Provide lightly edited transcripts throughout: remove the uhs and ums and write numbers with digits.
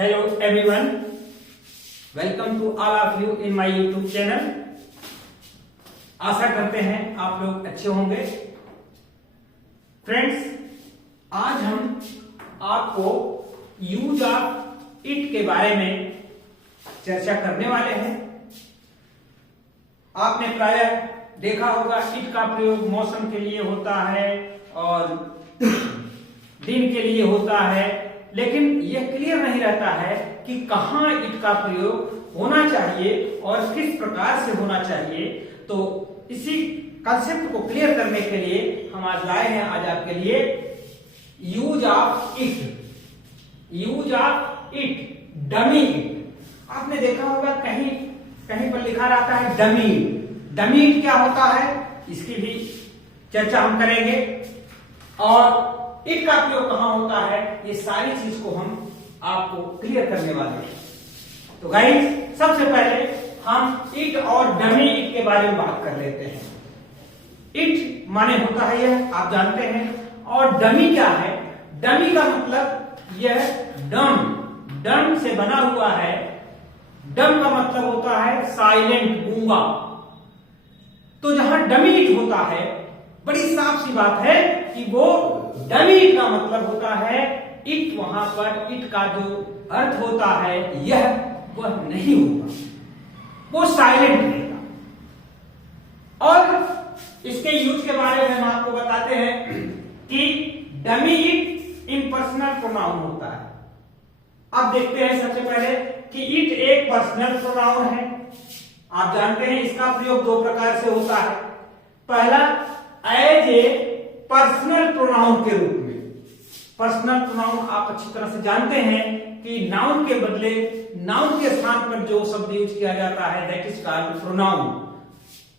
Hello everyone, welcome to all of you in my YouTube channel। आशा करते हैं आप लोग अच्छे होंगे। फ्रेंड्स, आज हम आपको यूज ऑफ इट के बारे में चर्चा करने वाले हैं। आपने प्रायः देखा होगा इट का प्रयोग मौसम के लिए होता है और दिन के लिए होता है, लेकिन यह क्लियर नहीं रहता है कि कहाँ इट का प्रयोग होना चाहिए और किस प्रकार से होना चाहिए। तो इसी कंसेप्ट को क्लियर करने के लिए हम आज लाए हैं आज आपके लिए use of it, dummy it. आपने देखा होगा कहीं कहीं पर लिखा रहता है डमी इट। डमी इट क्या होता है इसकी भी चर्चा हम करेंगे, और इट का प्रयोग कहां होता है ये सारी चीज को हम आपको क्लियर करने वाले हैं। तो गाइस, सबसे पहले हम इट और डमी इट के बारे में बात कर लेते हैं। इट माने होता है यह, आप जानते हैं, और डमी क्या है? डमी का मतलब यह डम से बना हुआ है। डम का मतलब होता है साइलेंट, गूंगा। तो जहां डमी इट होता है, बड़ी साफ सी बात है कि वो डमी इट का मतलब होता है इट, वहां पर इट का जो अर्थ होता है यह वह नहीं होगा, वो साइलेंट रहेगा। और इसके यूज के बारे में हम आपको बताते हैं कि डमी इट इम्पर्सनल प्रोनाउन होता है। अब देखते हैं सबसे पहले कि इट एक पर्सनल प्रोनाउन है। आप जानते हैं इसका प्रयोग दो प्रकार से होता है। पहला, एज ए पर्सनल प्रोनाउन के रूप में। पर्सनल प्रोनाउन आप अच्छी तरह से जानते हैं कि नाउन के बदले नाउन के स्थान पर जो शब्द यूज किया जाता है दैट इज कॉल्ड प्रोनाउन।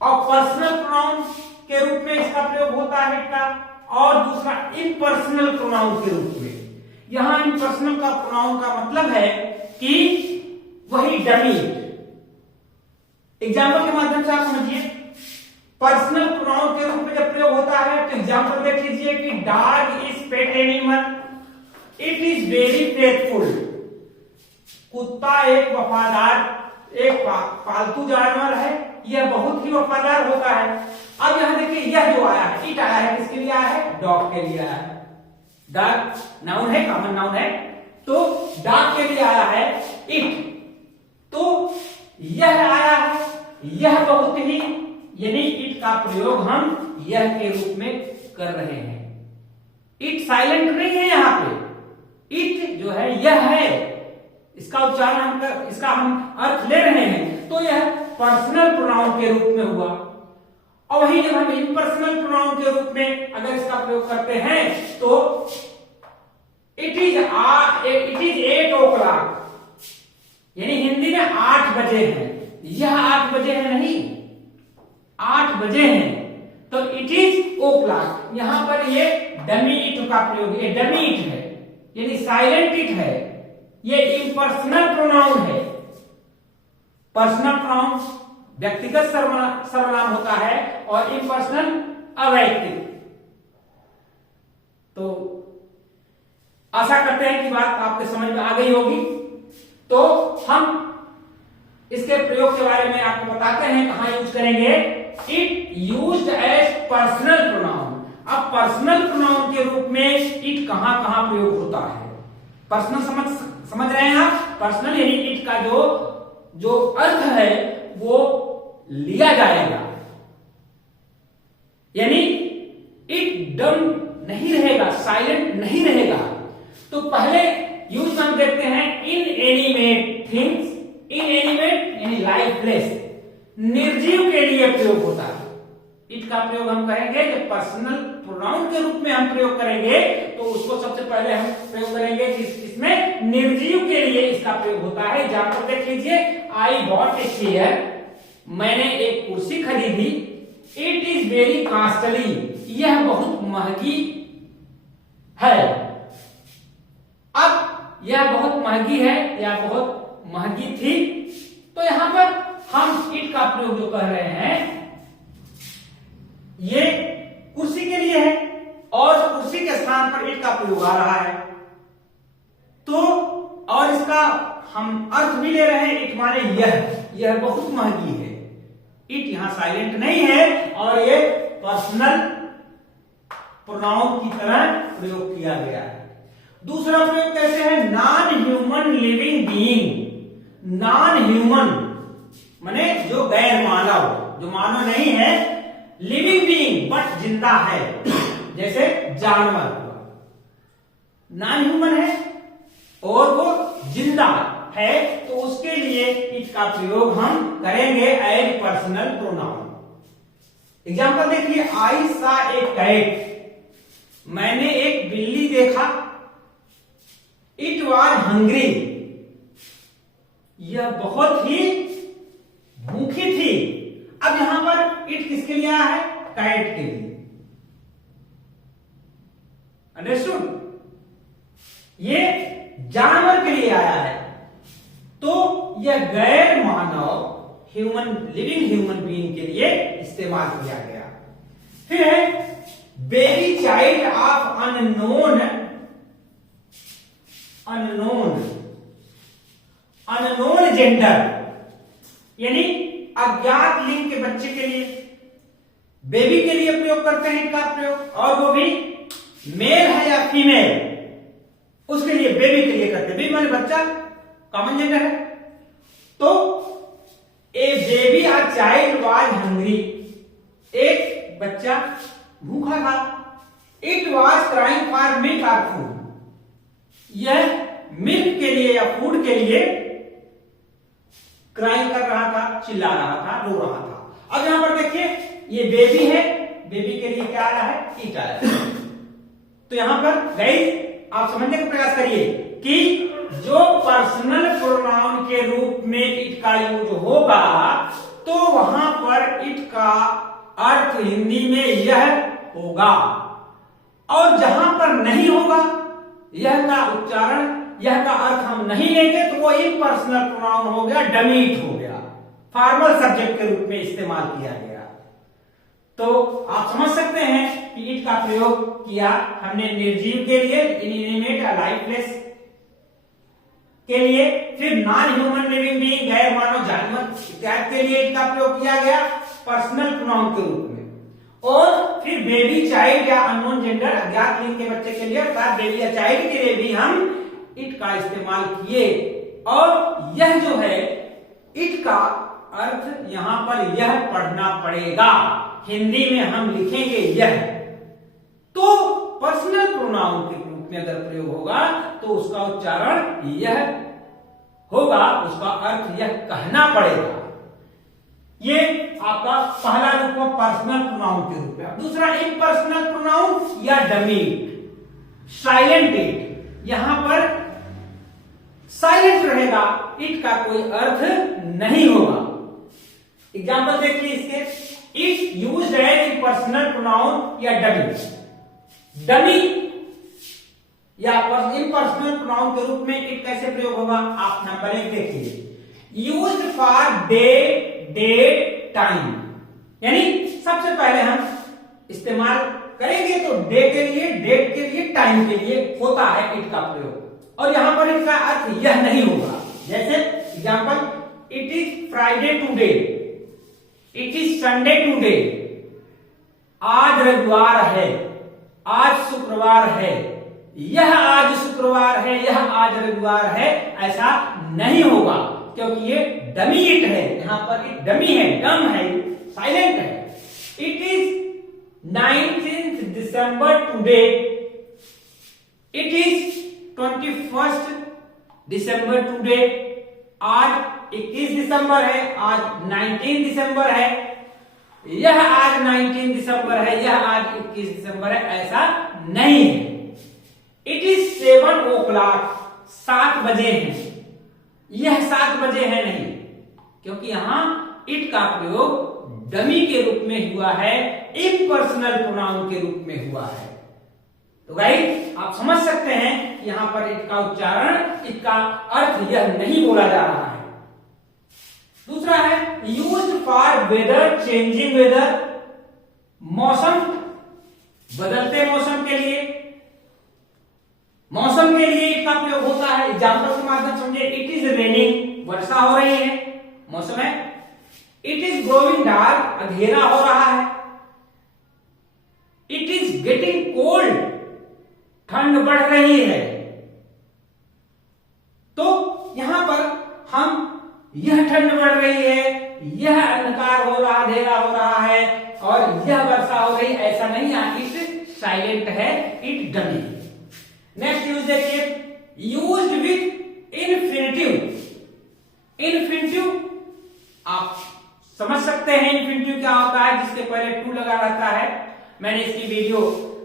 और पर्सनल प्रोनाउन के रूप में इसका प्रयोग होता है का, और दूसरा इम्पर्सनल प्रोनाउन के रूप में। यहां इम्पर्सनल का प्रोनाउन का मतलब है कि वही डमी। एग्जाम्पल के माध्यम से आप समझिए। पर्सनल प्रोनाउन के रूप में जब प्रयोग होता है तो एग्जाम्पल देख लीजिए कि dog is pet animal, it is very faithful. कुत्ता एक वफादार, एक पालतू जानवर है, यह बहुत ही वफादार होता है। अब यहां देखिए, यह जो आया है इट आया है, किसके लिए आया है? डॉग के लिए आया है। डॉग नाउन है, कॉमन नाउन है, तो डॉग के लिए आया है इट। तो यह आया है, यह बहुत ही, यानी इट का प्रयोग हम यह के रूप में कर रहे हैं। इट साइलेंट नहीं है यहां पे, इट जो है यह है, इसका उच्चारण हम इसका हम अर्थ ले रहे हैं। तो यह पर्सनल प्रोनाउन के रूप में हुआ। और वही जब हम इम्पर्सनल प्रोनाउन के रूप में अगर इसका प्रयोग करते हैं तो इट इज 8 o'clock, यानी हिंदी में 8 बजे है। यह 8 बजे है नहीं, 8 बजे हैं, तो इट इज ओ क्लॉक। यहां पर ये डमी इट का प्रयोग, ये डमी इट है, यानी साइलेंट इट है। ये इम्पर्सनल प्रोनाउन है। पर्सनल प्रोनाउन व्यक्तिगत सर्वनाम होता है और इम्पर्सनल अवैयक्तिक। तो आशा करते हैं कि बात आपके समझ में आ गई होगी। तो हम इसके प्रयोग के बारे में आपको बताते हैं, कहां यूज करेंगे। It used as personal pronoun. अब पर्सनल प्रोनाउन के रूप में इट कहां कहां प्रयोग होता है? पर्सनल समझ रहे हैं आप? पर्सनल यानी इट का जो अर्थ है वो लिया जाएगा, यानी इट डम नहीं रहेगा, साइलेंट नहीं रहेगा। तो पहले यूज हम देखते हैं इन एनिमेट थिंग्स। इन एनिमेट यानी लाइफलेस, निर्जीव के लिए प्रयोग होता है। इट का प्रयोग हम करेंगे जब पर्सनल प्रोनाउन के रूप में हम प्रयोग करेंगे तो उसको सबसे पहले हम प्रयोग करेंगे इसमें निर्जीव के लिए इसका प्रयोग होता है। एग्जाम्पल देख लीजिए, आई बॉट ए चेयर, मैंने एक कुर्सी खरीदी। इट इज वेरी कॉस्टली, यह बहुत महंगी है। अब यह बहुत महंगी है या बहुत महंगी थी, तो यहां पर हम इट का प्रयोग जो कर रहे हैं ये कुर्सी के लिए है, और कुर्सी के स्थान पर इट का प्रयोग आ रहा है। तो और इस इसका हम अर्थ भी ले रहे हैं, इट माने यह बहुत महंगी है। इट यहां साइलेंट नहीं है और ये पर्सनल प्रोनाउन की तरह प्रयोग किया गया है। दूसरा प्रयोग कैसे है, non human living being. Non human माने जो गैर मानव, जो मानव नहीं है, लिविंग बीइंग बट जिंदा है, जैसे जानवर हुआ, नॉन ह्यूमन है और वो जिंदा है, तो उसके लिए इसका प्रयोग हम करेंगे एज पर्सनल प्रोनाउन। एग्जांपल देखिए, आई सा ए कैट, मैंने एक बिल्ली देखा। इट वॉज हंग्री, यह बहुत ही भूखी थी। अब यहां पर इट किसके लिए आया है, कैट के लिए। अंडरस्टूड, ये जानवर के लिए आया है, तो यह गैर मानव ह्यूमन, लिविंग ह्यूमन बीइंग के लिए इस्तेमाल किया गया। फिर है baby child of unknown gender, यानी अज्ञात लिंग के बच्चे के लिए, बेबी के लिए प्रयोग करते हैं इनका प्रयोग, और वो भी मेल है या फीमेल, उसके लिए बेबी के लिए करते हैं। बेबी माने बच्चा, कॉमन जेंडर है। तो ए बेबी और चाइल्ड वाज हंग्री, एक बच्चा भूखा था। It was crying for milk और फूड, यह मिल्क के लिए या फूड के लिए क्राइंग कर रहा था, चिल्ला रहा था, रो रहा था। अब यहां पर देखिए, ये बेबी है, बेबी के लिए क्या आया है, इट आया है। तो यहां पर गाइस आप समझने का प्रयास करिए कि जो पर्सनल प्रोनाउन के रूप में इट का यूज होगा, तो वहां पर इट का अर्थ हिंदी में यह होगा, और जहां पर नहीं होगा, यह का उच्चारण, यह का अर्थ हम नहीं लेंगे, तो वो इम्पर्सनल प्रोनाउन हो गया, डमी इट हो गया, फॉर्मल सब्जेक्ट के रूप में इस्तेमाल किया गया। तो आप समझ सकते हैं कि इट का प्रयोग किया हमने निर्जीव के लिए, इनएनिमेट लाइफलेस के लिए, फिर नॉन ह्यूमन लिविंग बीइंग, गैर मानव जानवर इत्यादि के लिए इनका प्रयोग किया गया पर्सनल प्रोनाउन के रूप में, और फिर बेबी चाइल्ड या अननोन जेंडर अज्ञात लिंग के बच्चे के लिए अर्थात बेबी या चाइल्ड के लिए भी हम इट का इस्तेमाल किए। और यह जो है इट का अर्थ यहां पर यह पढ़ना पड़ेगा, हिंदी में हम लिखेंगे यह। तो पर्सनल प्रोनाउन के रूप में अगर प्रयोग होगा तो उसका उच्चारण यह होगा, उसका अर्थ यह कहना पड़ेगा। ये आपका पहला रूप है पर्सनल प्रोनाउन के रूप में। दूसरा इम्पर्सनल प्रोनाउन या डमी, साइलेंट इट, यहां पर साइलेंट रहेगा, इट का कोई अर्थ नहीं होगा। एग्जांपल देखिए इसके, it used as impersonal pronoun या डमी। डमी या इम्पर्सनल प्रोनाउन के रूप में इट कैसे प्रयोग होगा, आप नंबर 1 देखिए, used for day, date, time, यानी सबसे पहले हम इस्तेमाल करेंगे तो डे के लिए, डेट के लिए, टाइम के लिए होता है इट का प्रयोग, और यहां पर इसका अर्थ यह नहीं होगा। जैसे example, it is Friday today, it is Sunday today, आज रविवार है, आज शुक्रवार है, यह आज शुक्रवार है, यह आज रविवार है, ऐसा नहीं होगा, क्योंकि ये डमी इट है, यहां पर एक डमी है, डम है, साइलेंट है। It is 19th December today, it is 21st December today, आज 21 दिसंबर है, आज 19 दिसंबर है, यह आज 19 दिसंबर है, यह आज 21 दिसंबर है, ऐसा नहीं है। इट इज 7 o'clock, 7 बजे है, यह 7 बजे है नहीं, क्योंकि यहां इट का प्रयोग डमी के रूप में हुआ है, इम्पर्सनल प्रोनाउन के रूप में हुआ है। तो गाइस आप समझ सकते हैं कि यहां पर इट का उच्चारण, इसका अर्थ यह नहीं बोला जा रहा है। दूसरा है used for weather, changing weather, मौसम, बदलते मौसम के लिए, मौसम के लिए इसका प्रयोग होता है। एग्जांपल के माध्यम से समझे। इट इज रेनिंग, वर्षा हो रही है, मौसम है। इट इज ग्रोइंग डार्क, अंधेरा हो रहा है। इट इज गेटिंग कोल्ड, ठंड बढ़ रही है। तो यहां पर हम यह ठंड बढ़ रही है, यह अंधकार हो रहा, अंधेरा हो रहा है और यह वर्षा हो रही, ऐसा नहीं है। इट साइलेंट है, इट डमी। नेक्स्ट यूज देखिए, यूज्ड विथ इन्फिनिटिव। इन्फिनिटिव आप समझ सकते हैं इन्फिनिटिव क्या होता है, जिसके पहले टू लगा रहता है। मैंने इसकी वीडियो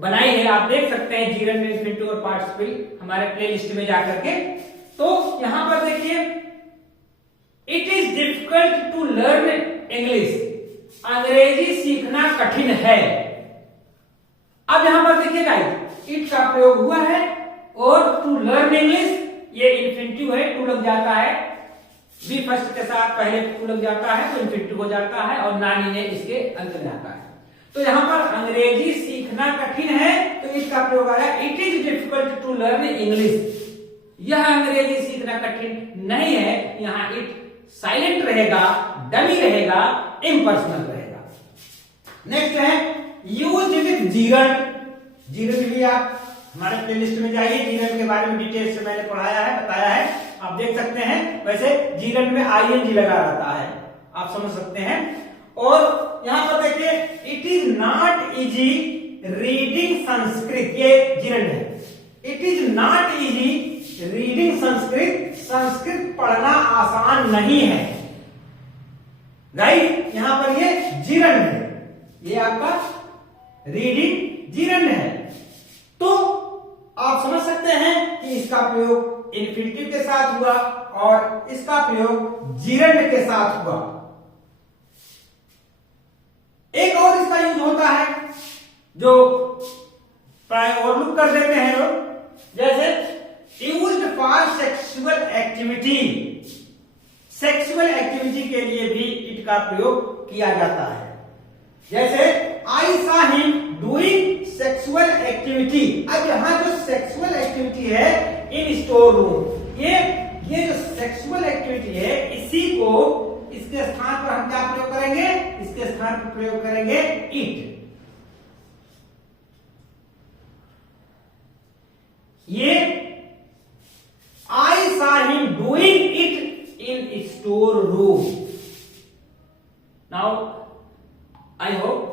बनाई है, आप देख सकते हैं जीरन में इन्फिनिटिव और पार्टिसिपल हमारे प्लेलिस्ट में जाकर के। तो यहां पर देखिए, it is difficult to learn English, अंग्रेजी सीखना कठिन है। अब यहां पर देखिए गाइस, इट का प्रयोग हुआ है और टू लर्न इंग्लिश, ये इन्फिनिटिव है, टू लग जाता है, बी फर्स्ट के साथ पहले टू लग जाता है तो इन्फिनिटिव हो जाता है और नानी ने इसके अंत में आता है। तो यहां पर अंग्रेजी सीखना कठिन है तो इसका प्रयोग आया, it is difficult to learn English. यह अंग्रेजी सीखना कठिन नहीं है, यहां इट साइलेंट रहेगा, डमी रहेगा, इम्पर्सनल रहेगा। नेक्स्ट है यूज्ड विद जीरन। जीरन भी आप हमारे प्लेलिस्ट में जाइए, जीरन के बारे में डिटेल से मैंने पढ़ाया है, बताया है, आप देख सकते हैं। वैसे जीरन में आईएनजी लगा रहता है, आप समझ सकते हैं। और यहां पर देखिए, it is not easy reading Sanskrit, ये जीरन है। It is not easy reading Sanskrit, Sanskrit पढ़ना आसान नहीं है। गाइस यहां पर ये जीरन है, ये आपका रीडिंग जीरन है। तो आप समझ सकते हैं कि इसका प्रयोग इन्फिनिटिव के साथ हुआ और इसका प्रयोग जीरन के साथ हुआ। एक और इसका यूज होता है जो प्राय ओवरलुक कर देते हैं लोग, जैसे used for sexual activity. Sexual activity के लिए भी इट का प्रयोग किया जाता है। जैसे आई saw him doing sexual activity. अब यहां जो सेक्सुअल एक्टिविटी है इन स्टोर रूम, ये जो सेक्सुअल एक्टिविटी है, इसी को इसके स्थान पर हम क्या प्रयोग करेंगे, इसके स्थान पर प्रयोग करेंगे इट। ये I saw him doing it in store room. Now I hope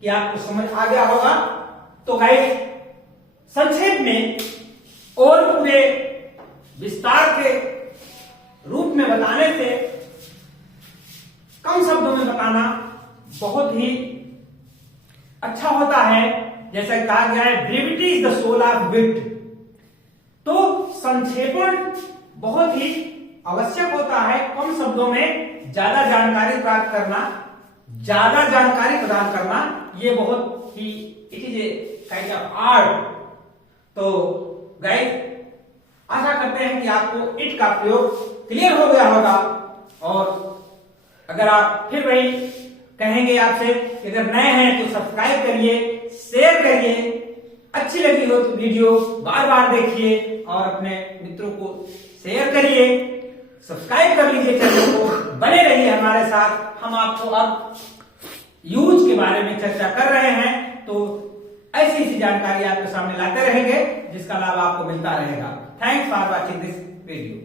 कि आपको समझ आ गया होगा। तो गाइस संक्षेप में और पूरे विस्तार के रूप में बताने से कम शब्दों में बताना बहुत ही अच्छा होता है। जैसा कहा गया है, ब्रीविटी इज द सोल ऑफ विट। तो संक्षेपण बहुत ही आवश्यक होता है। कम शब्दों में ज्यादा जानकारी प्राप्त करना, ज्यादा जानकारी प्रदान करना, ये बहुत ही it is a kind of art. तो गाइस आशा करते हैं कि आपको इट का प्रयोग क्लियर हो गया होगा। और अगर आप फिर वही कहेंगे आपसे कि अगर नए हैं तो सब्सक्राइब करिए, शेयर करिए, अच्छी लगी हो तो वीडियो बार बार देखिए और अपने मित्रों को शेयर करिए, सब्सक्राइब कर लीजिए चैनल को, बने रहिए हमारे साथ। हम आपको अब यूज के बारे में चर्चा कर रहे हैं, तो ऐसी जानकारी आपके सामने लाते रहेंगे जिसका लाभ आपको मिलता रहेगा। Thanks for watching this video.